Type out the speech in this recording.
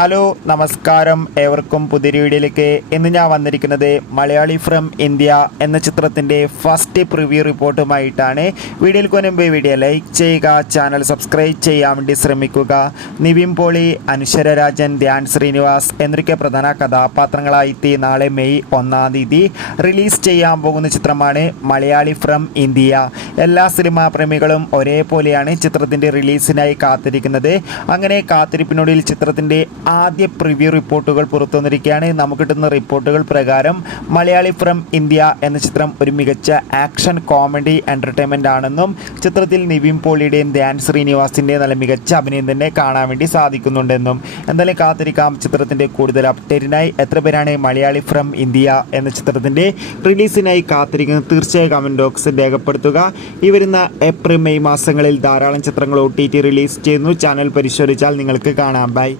Hello നമസ്കാരം, ഏവർക്കും പുതിയൊരു വീഡിയോയിലേക്ക്. ഇന്ന് ഞാൻ വന്നിരിക്കുന്നത് മലയാളി ഫ്രം ഇന്ത്യ എന്ന ചിത്രത്തിൻ്റെ ഫസ്റ്റ് പ്രിവ്യൂ റിപ്പോർട്ടുമായിട്ടാണ്. വീഡിയോയിൽ മുൻപ് വീഡിയോ ലൈക്ക് ചെയ്യുക, ചാനൽ സബ്സ്ക്രൈബ് ചെയ്യാൻ വേണ്ടി ശ്രമിക്കുക. നിവിൻ പോളി, അനശ്വര രാജൻ, ധ്യാൻ ശ്രീനിവാസ് എന്നൊക്കെ പ്രധാന കഥാപാത്രങ്ങളായി നാളെ മെയ് 1-ാം തീയതി റിലീസ് ചെയ്യാൻ പോകുന്ന ചിത്രമാണ് മലയാളി ഫ്രം ഇന്ത്യ. എല്ലാ സിനിമാ പ്രേമികളും ഒരേപോലെയാണ് ചിത്രത്തിൻ്റെ റിലീസിനായി കാത്തിരിക്കുന്നത്. അങ്ങനെ കാത്തിരിപ്പിനൊടുവിൽ ചിത്രത്തിൻ്റെ ആദ്യ പ്രിവ്യൂ റിപ്പോർട്ടുകൾ പുറത്തുവന്നിരിക്കുകയാണ്. നമുക്ക് കിട്ടുന്ന റിപ്പോർട്ടുകൾ പ്രകാരം മലയാളി ഫ്രം ഇന്ത്യ എന്ന ചിത്രം ഒരു മികച്ച ആക്ഷൻ കോമഡി എൻ്റർടൈൻമെൻ്റ് ആണെന്നും ചിത്രത്തിൽ നിവിൻ പോളിയുടെയും ധ്യാൻ ശ്രീനിവാസിൻ്റെയും നല്ല മികച്ച അഭിനയം തന്നെ കാണാൻ വേണ്ടി സാധിക്കുന്നുണ്ടെന്നും. എന്തായാലും കാത്തിരിക്കാം ചിത്രത്തിൻ്റെ കൂടുതൽ അപ്ഡേറ്റിനായി. എത്ര പേരാണ് മലയാളി ഫ്രം ഇന്ത്യ എന്ന ചിത്രത്തിൻ്റെ റിലീസിനായി കാത്തിരിക്കുന്നത്? തീർച്ചയായും കമൻറ്റ് ബോക്സിൽ രേഖപ്പെടുത്തുക. ഈ വരുന്ന ഏപ്രിൽ മെയ് മാസങ്ങളിൽ ധാരാളം ചിത്രങ്ങൾ OTT റിലീസ് ചെയ്യുന്നു. ചാനൽ പരിശോധിച്ചാൽ നിങ്ങൾക്ക് കാണാം. ബൈ.